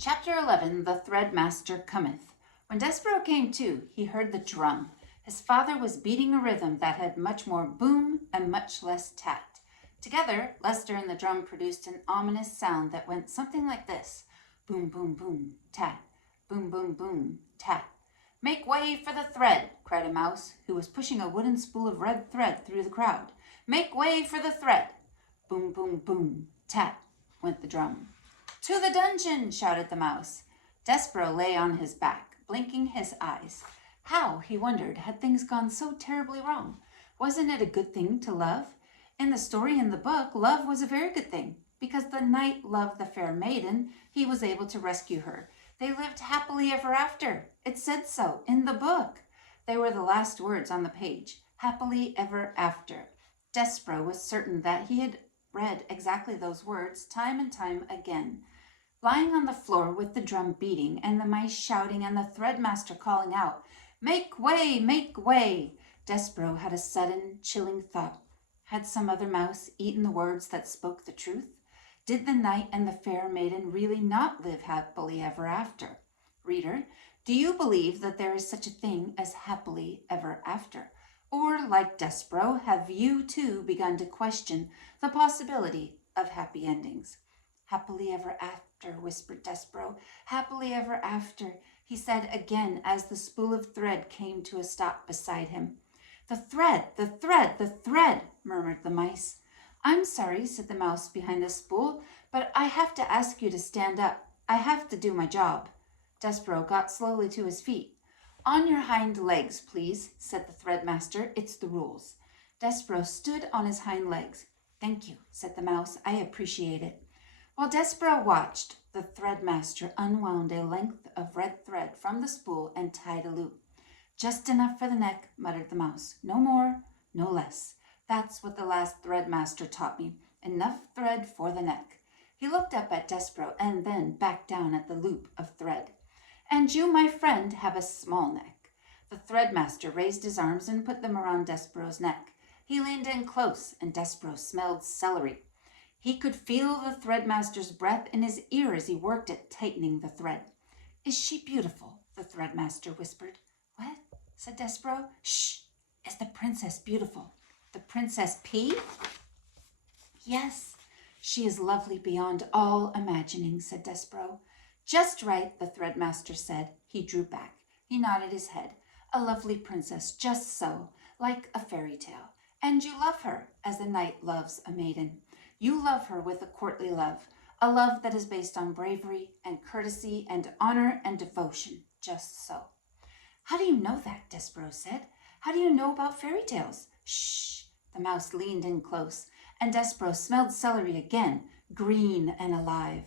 Chapter 11, The Threadmaster Cometh. When Despereaux came to, he heard the drum. His father was beating a rhythm that had much more boom and much less tat. Together, Lester and the drum produced an ominous sound that went something like this. Boom, boom, boom, tat. Boom, boom, boom, tat. "Make way for the thread," cried a mouse, who was pushing a wooden spool of red thread through the crowd. "Make way for the thread." Boom, boom, boom, tat, went the drum. "To the dungeon," shouted the mouse. Despereaux lay on his back, blinking his eyes. How, he wondered, had things gone so terribly wrong? Wasn't it a good thing to love? In the story in the book, love was a very good thing. Because the knight loved the fair maiden, he was able to rescue her. They lived happily ever after. It said so in the book. They were the last words on the page. Happily ever after. Despereaux was certain that he had read exactly those words time and time again. Lying on the floor with the drum beating and the mice shouting and the threadmaster calling out, "Make way, make way!" Despereaux had a sudden, chilling thought. Had some other mouse eaten the words that spoke the truth? Did the knight and the fair maiden really not live happily ever after? Reader, do you believe that there is such a thing as happily ever after? Or, like Despereaux, have you too begun to question the possibility of happy endings? "Happily ever after," whispered Despereaux. "Happily ever after," he said again as the spool of thread came to a stop beside him. "The thread, the thread, the thread," murmured the mice. "I'm sorry," said the mouse behind the spool, "but I have to ask you to stand up. I have to do my job." Despereaux got slowly to his feet. "On your hind legs, please," said the threadmaster. "It's the rules." Despereaux stood on his hind legs. "Thank you," said the mouse. "I appreciate it." While Despereaux watched, the threadmaster unwound a length of red thread from the spool and tied a loop. "Just enough for the neck," muttered the mouse. "No more, no less. That's what the last threadmaster taught me. Enough thread for the neck." He looked up at Despereaux and then back down at the loop of thread. "And you, my friend, have a small neck." The threadmaster raised his arms and put them around Despereaux's neck. He leaned in close, and Despereaux smelled celery. He could feel the threadmaster's breath in his ear as he worked at tightening the thread. "Is she beautiful?" the threadmaster whispered. "What?" said Despereaux. "Shh! Is the princess beautiful?" "The Princess P?" "Yes, she is lovely beyond all imagining," said Despereaux. "Just right," the threadmaster said. He drew back. He nodded his head. "A lovely princess, just so, like a fairy tale. And you love her, as a knight loves a maiden. You love her with a courtly love, a love that is based on bravery and courtesy and honor and devotion, just so." "How do you know that?" Despereaux said. "How do you know about fairy tales?" "Shh!" The mouse leaned in close, and Despereaux smelled celery again, green and alive.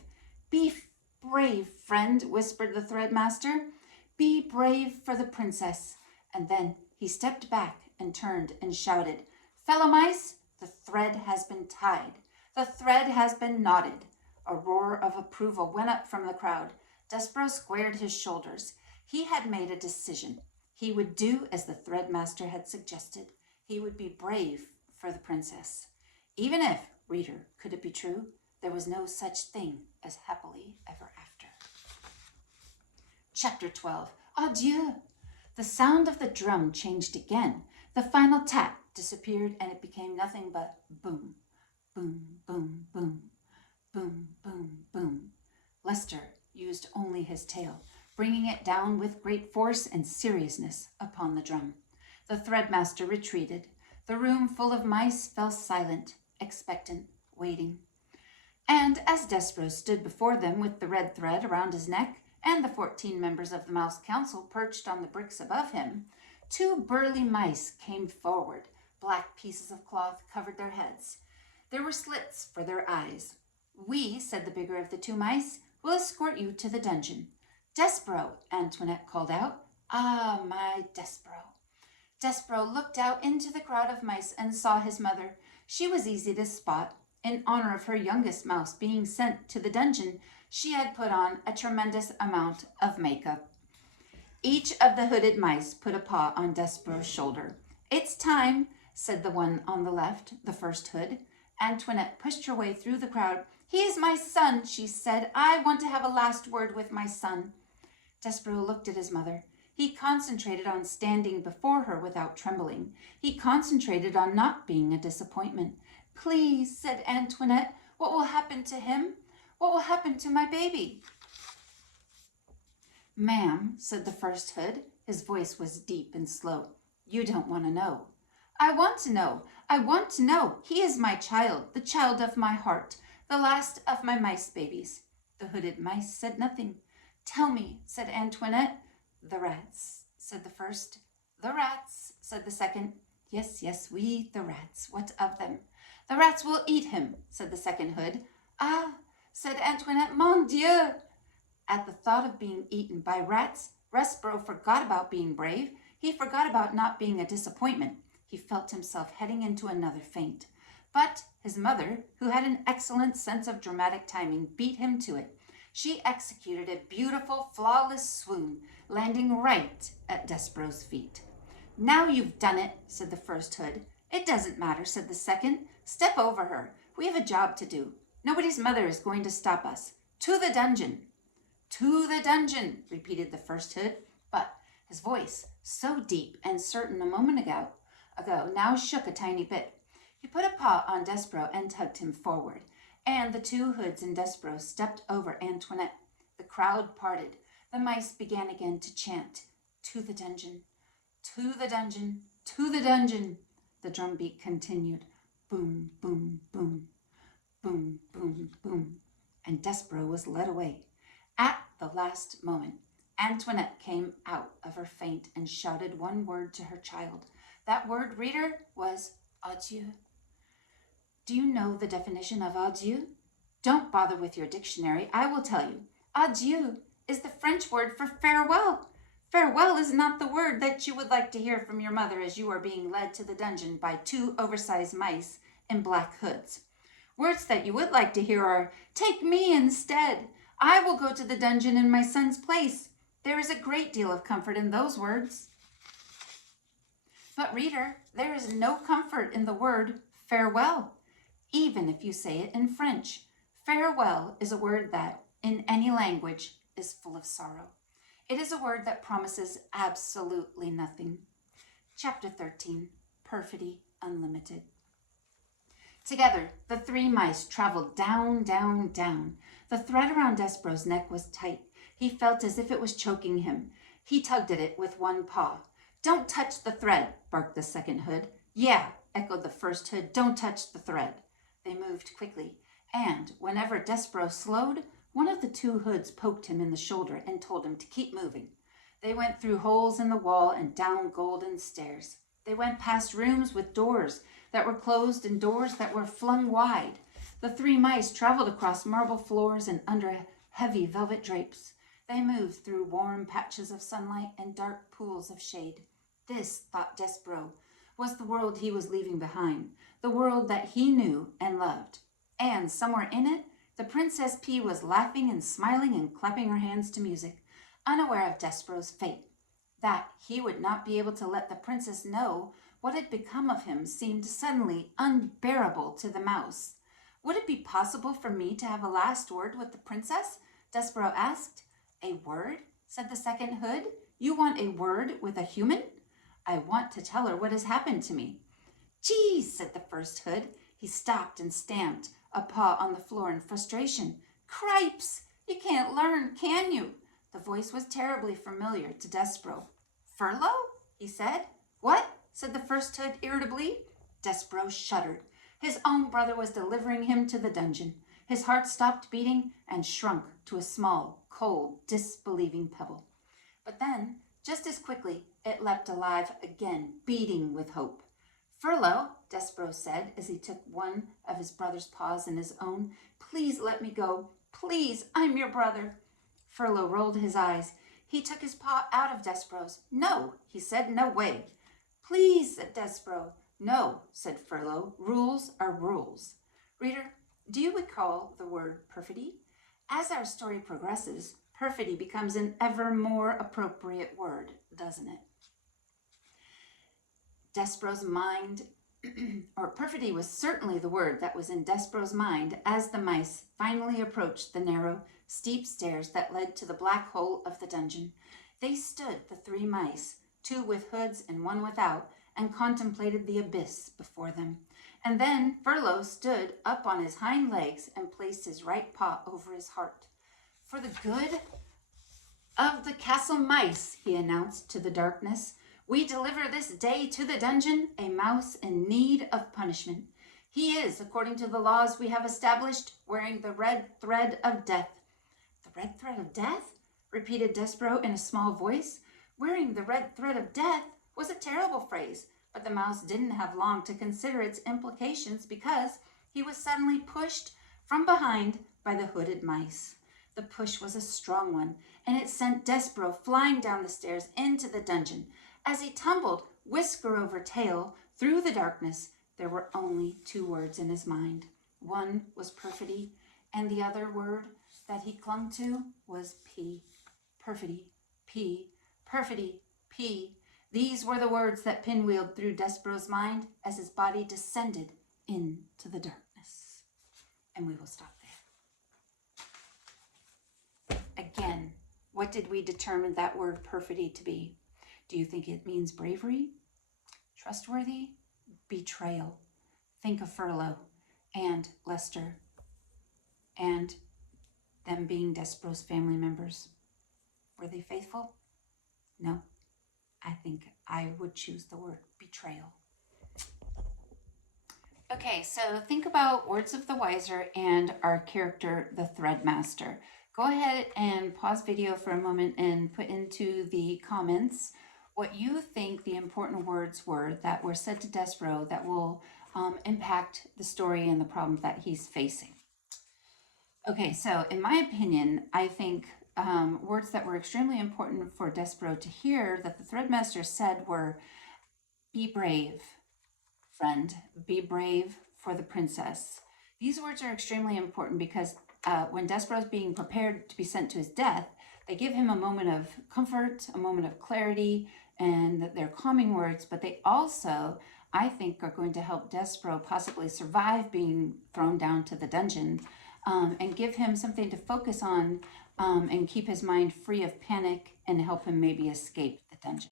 "Be brave, friend," whispered the threadmaster. "Be brave for the princess." And then he stepped back and turned and shouted, "Fellow mice, the thread has been tied. The thread has been knotted." A roar of approval went up from the crowd. Despereaux squared his shoulders. He had made a decision. He would do as the threadmaster had suggested. He would be brave for the princess. Even if, reader, could it be true, there was no such thing as happily ever after. Chapter 12. Adieu! The sound of the drum changed again. The final tap disappeared, and it became nothing but boom, boom, boom, boom, boom, boom, boom. Lester used only his tail, bringing it down with great force and seriousness upon the drum. The threadmaster retreated. The room full of mice fell silent, expectant, waiting. And as Despereaux stood before them with the red thread around his neck, and the 14 members of the Mouse Council perched on the bricks above him, 2 burly mice came forward. Black pieces of cloth covered their heads. There were slits for their eyes. "We," said the bigger of the 2 mice, "will escort you to the dungeon." "Despereaux," Antoinette called out. "Ah, my Despereaux." Despereaux looked out into the crowd of mice and saw his mother. She was easy to spot. In honor of her youngest mouse being sent to the dungeon, she had put on a tremendous amount of makeup. Each of the hooded mice put a paw on Despereaux's shoulder. "It's time," said the one on the left, the first hood. Antoinette pushed her way through the crowd. "He is my son," she said. "I want to have a last word with my son." Despereaux looked at his mother. He concentrated on standing before her without trembling. He concentrated on not being a disappointment. "Please," said Antoinette, "what will happen to him? What will happen to my baby?" "Ma'am," said the first hood. His voice was deep and slow. "You don't want to know." "I want to know. I want to know. He is my child, the child of my heart, the last of my mice babies." The hooded mice said nothing. "Tell me," said Antoinette. "The rats," said the first. "The rats," said the second. "Yes, yes, we eat the rats. What of them?" "The rats will eat him," said the second hood. "Ah," said Antoinette, "Mon Dieu!" At the thought of being eaten by rats, Despereaux forgot about being brave. He forgot about not being a disappointment. He felt himself heading into another faint. But his mother, who had an excellent sense of dramatic timing, beat him to it. She executed a beautiful, flawless swoon, landing right at Despereaux's feet. "Now you've done it," said the first hood. "It doesn't matter," said the second. "Step over her. We have a job to do. Nobody's mother is going to stop us. To the dungeon." "To the dungeon," repeated the first hood, but his voice, so deep and certain a moment ago, now shook a tiny bit. He put a paw on Despereaux and tugged him forward, and the two hoods and Despereaux stepped over Antoinette. The crowd parted. The mice began again to chant, "To the dungeon, to the dungeon, to the dungeon." The drumbeat continued, boom, boom, boom, boom, boom, boom, and Despereaux was led away. At the last moment, Antoinette came out of her faint and shouted one word to her child. That word, reader, was adieu. Do you know the definition of adieu? Don't bother with your dictionary. I will tell you. Adieu is the French word for farewell. Farewell is not the word that you would like to hear from your mother as you are being led to the dungeon by two oversized mice in black hoods. Words that you would like to hear are, "Take me instead. I will go to the dungeon in my son's place." There is a great deal of comfort in those words. But reader, there is no comfort in the word farewell, even if you say it in French. Farewell is a word that, in any language, is full of sorrow. It is a word that promises absolutely nothing. Chapter 13, Perfidy Unlimited. Together, the three mice traveled down, down, down. The thread around Despereaux's neck was tight. He felt as if it was choking him. He tugged at it with one paw. "Don't touch the thread," barked the second hood. "Yeah," echoed the first hood, "don't touch the thread." They moved quickly, and whenever Despereaux slowed, one of the two hoods poked him in the shoulder and told him to keep moving. They went through holes in the wall and down golden stairs. They went past rooms with doors that were closed and doors that were flung wide. The three mice traveled across marble floors and under heavy velvet drapes. They moved through warm patches of sunlight and dark pools of shade. This, thought Despereaux, was the world he was leaving behind, the world that he knew and loved. And somewhere in it, the Princess P was laughing and smiling and clapping her hands to music, unaware of Despereaux's fate. That he would not be able to let the princess know what had become of him seemed suddenly unbearable to the mouse. "Would it be possible for me to have a last word with the princess?" Despereaux asked. "A word?" said the second hood. "You want a word with a human?" "I want to tell her what has happened to me." "Gee," said the first hood. He stopped and stamped a paw on the floor in frustration. "Cripes! You can't learn, can you?" The voice was terribly familiar to Despereaux. "Furlough?" he said. "What?" said the first hood irritably. Despereaux shuddered. His own brother was delivering him to the dungeon. His heart stopped beating and shrunk to a small, cold, disbelieving pebble. But then, just as quickly, it leapt alive again, beating with hope. "Furlough," Despereaux said as he took one of his brother's paws in his own, "please let me go. Please, I'm your brother." Furlough rolled his eyes. He took his paw out of Despereaux's. "No," he said, "no way." "Please," said Despereaux. "No," said Furlough. "Rules are rules." Reader, do you recall the word perfidy? As our story progresses, perfidy becomes an ever more appropriate word, doesn't it? Despereaux's mind or perfidy was certainly the word that was in Despereaux's mind as the mice finally approached the narrow, steep stairs that led to the black hole of the dungeon. They stood, the three mice, two with hoods and one without, and contemplated the abyss before them. And then Furlough stood up on his hind legs and placed his right paw over his heart. For the good of the castle mice, he announced to the darkness, we deliver this day to the dungeon a mouse in need of punishment. He is, according to the laws we have established, wearing the red thread of death. The red thread of death? Repeated Despereaux in a small voice. Wearing the red thread of death was a terrible phrase, but the mouse didn't have long to consider its implications because he was suddenly pushed from behind by the hooded mice. The push was a strong one, and it sent Despereaux flying down the stairs into the dungeon. As he tumbled, whisker over tail, through the darkness, there were only two words in his mind. One was perfidy, and the other word that he clung to was P. Perfidy, P. Perfidy, P. These were the words that pinwheeled through Despereaux's mind as his body descended into the darkness. And we will stop there. Again, what did we determine that word perfidy to be? Do you think it means bravery, trustworthy, betrayal? Think of Furlough and Lester and them being Despereaux's family members. Were they faithful? No. I think I would choose the word betrayal. Okay, so think about Words of the Wiser and our character, the Threadmaster. Go ahead and pause video for a moment and put into the comments what you think the important words were that were said to Despereaux that will impact the story and the problem that he's facing. Okay, so in my opinion, I think words that were extremely important for Despereaux to hear that the Threadmaster said were, be brave, friend, be brave for the princess. These words are extremely important because when Despereaux is being prepared to be sent to his death, they give him a moment of comfort, a moment of clarity, and they're calming words, but they also, I think, are going to help Despereaux possibly survive being thrown down to the dungeon and give him something to focus on and keep his mind free of panic and help him maybe escape the dungeon.